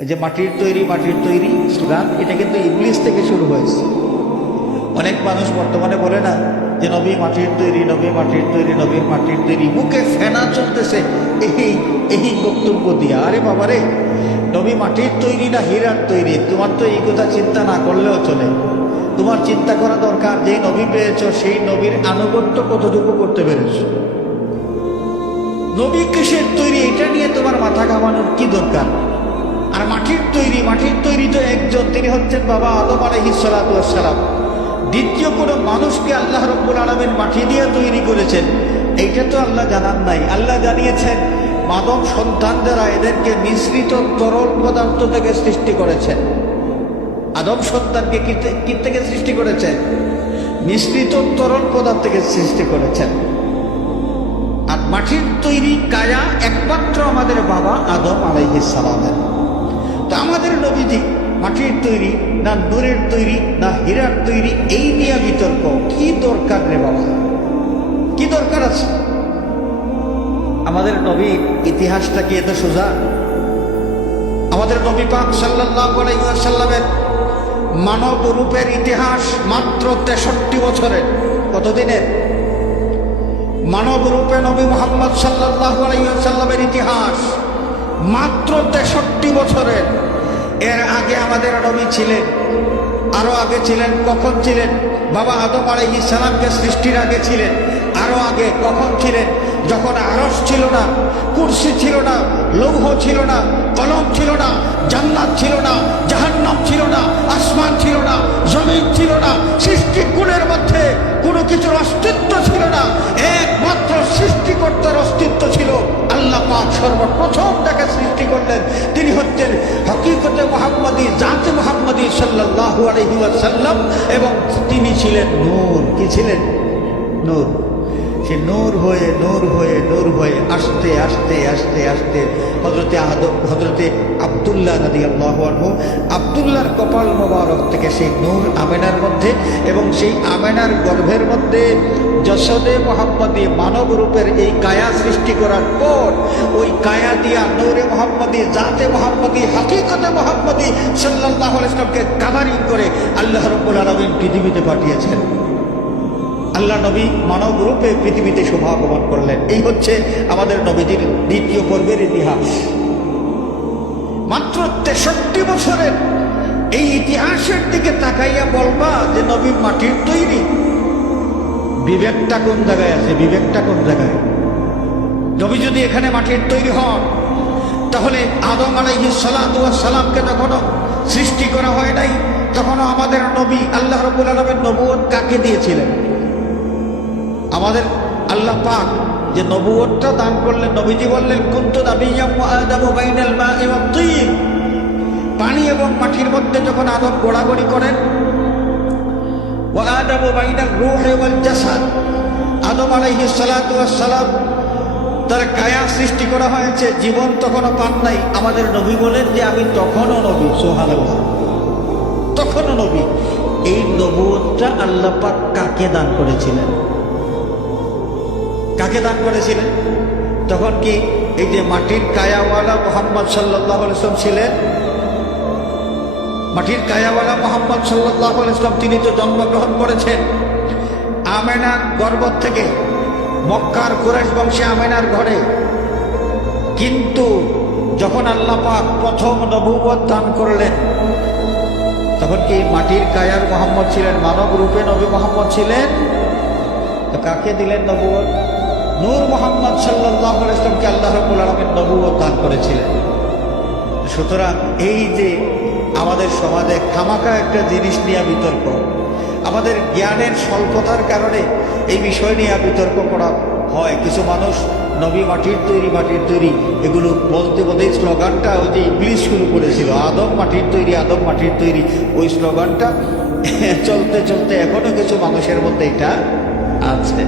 ওই যে মাটির তৈরি মাটির তৈরি স্লোগান, এটা কিন্তু ইংলিশ থেকে শুরু হয়েছে। অনেক মানুষ বর্তমানে বলে না যে নবী মাটির তৈরি, নবী মাটির তৈরি, নবী মাটির তৈরি। মুখে ফেনা চলতেছে এই এই বক্তব্য দিয়া। আরে বাবারে, নবী মাটির তৈরি না হীরার তৈরি? তোমার তো এই কথা চিন্তা না করলেও চলে। তোমার চিন্তা করা দরকার যে নবী পেয়েছ, সেই নবীর আনুগত্য কতটুকু করতে পেরেছ? নবী কিসের তৈরি? এটা নিয়ে তোমার মাথা ঘামানোর কি দরকার? আর মাটির তৈরি মাটির তৈরি তো একজন, তিনি হচ্ছেন বাবা আদম আলহিসালাম দ্বিতীয় কোনো মানুষকে আল্লাহ রব্বুল আলমের মাটি দিয়ে তৈরি করেছেন, এইটা তো আল্লাহ জানান নাই। আল্লাহ জানিয়েছেন মানব সন্তান যারা এদেরকে মিশ্রিত তরল পদার্থ থেকে সৃষ্টি করেছেন, আদম সন্তানকে কি থেকে সৃষ্টি করেছেন? মিশ্রিত তরল পদার্থ থেকে সৃষ্টি করেছেন। আর মাটির তৈরি কায়া একমাত্র আমাদের বাবা আদম আলাইহিস সালামের। তো আমাদের নবীজি, মাটির তৈরি না নূরের তৈরি না হীরার তৈরি, এই নিয়ে বিতর্ক কি দরকার রে বাবা? কি দরকার আছে? আমাদের নবীর ইতিহাসটা কি এত সোজা? আমাদের নবী পাক ওয়াসাল্লামের মানব রূপের ইতিহাস মাত্র তেষট্টি বছরের, কতদিনের? মানব রূপে নবী মোহাম্মদ সাল্লাল্লাহু আলাইহি ওয়াসাল্লামের ইতিহাস মাত্র তেষট্টি বছরের। এর আগে আমাদের নবী ছিলেন আরও আগে ছিলেন, কখন ছিলেন? বাবা আদম আলাইহিস সালামকে সৃষ্টির আগে ছিলেন আরও আগে কখন ছিলেন? যখন আরস ছিল না, কুর্সি ছিল না, লৌহ ছিল না, কলম মোহাম্মদী সাল্লাহ আলহিউসাল্লাম এবং তিনি ছিলেন নূর। কি ছিলেন? নূর। সে নূর হয়ে নূর হয়ে নূর হয়ে আস্তে আস্তে আস্তে আস্তে হজরতে হজরতে আবদুল্লাহ নদী আল্লাহ আবদুল্লাহর কপাল মোবারক থেকে সেই নূর আমেনার মধ্যে এবং সেই আমেনার গর্ভের মধ্যে যশোদে মোহাম্মদী মানব রূপের এই কায়া সৃষ্টি করার পর ওই কায়া দিয়া নূরে মোহাম্মদী, জাতে মোহাম্মদী, হাকিকতে মোহাম্মদী সাল্লাহ ইসলামকে কাভারিং করে আল্লাহ রব্বুল আলমিন পৃথিবীতে পাঠিয়েছেন। আল্লাহ নবী মানব রূপে পৃথিবীতে শোভাগমন করলেন। এই হচ্ছে আমাদের নবীজির দ্বিতীয় পর্বের ইতিহাস। মাত্র তেষট্টি বছরের এই ইতিহাসের দিকে তাকাইয়া বলবা যে নবী মাটির তৈরি। বিবেকটা কোন জায়গায় আছে? বিবেকটা কোন জায়গায়? নবী যদি এখানে মাটির তৈরি হন, তাহলে আদম আলাইহি সালামকে যখনও সৃষ্টি করা হয় নাই, তখনও আমাদের নবী আল্লাহ রবুল আলমের নবুয়ত কাকে দিয়েছিলেন? আমাদের আল্লাহ পাক যে নবুয়তটা দান করলেন, নবীজি বললেন, কুন্তু পানি এবং মাটির মধ্যে যখন আদম গোড়াগড়ি করেন ও আদাবু বাইনাল রূহ ওয়াল জাসাদ। আদম ওয়াস সালাম, তার কায়া সৃষ্টি করা হয়েছে, জীবন তখনও পান নাই। আমাদের নবী বলেন যে, আমি তখনও নবী সোহানুল্লাহ তখনও নবী। এই নবুয়তটা আল্লাহ পাক কাকে দান করেছিলেন? কাকে দান করেছিলেন। তখন কি এই যে মাটির কায়াওয়ালা মোহাম্মদ সাল্লাহ ইসলাম ছিলেন? মাটির কায়াওয়ালা মোহাম্মদ সাল্লাহ ইসলাম তিনি তো জন্মগ্রহণ করেছেন। আমেনার গর্ভ থেকে মক্কার কুরেশ বংশে আমেনার ঘরে। কিন্তু যখন আল্লাহ পাক প্রথম নবুবত দান করলেন, তখন কি মাটির কায়ার মোহাম্মদ ছিলেন? মানব রূপে নবী মোহাম্মদ ছিলেন? তো কাকে দিলেন নবুয়ত নূর মোহাম্মদ সাল্লাহ ইসলামকে আল্লাহ রবুল আলমের নবুয়ত দান করেছিলেন। সুতরাং এই যে আমাদের সমাজে খামাকা একটা জিনিস নিয়ে বিতর্ক, আমাদের জ্ঞানের স্বল্পতার কারণে এই বিষয় নিয়ে বিতর্ক করা হয়। কিছু মানুষ নবী মাটির তৈরি মাটির তৈরি, এগুলো বলতে বলতে স্লোগানটা ওই যে ইংলিশ শুরু করেছিল, আদম মাটির তৈরি, আদম মাটির তৈরি। ওই স্লোগানটা চলতে চলতে এখনও কিছু মানুষের মধ্যে এটা আছে।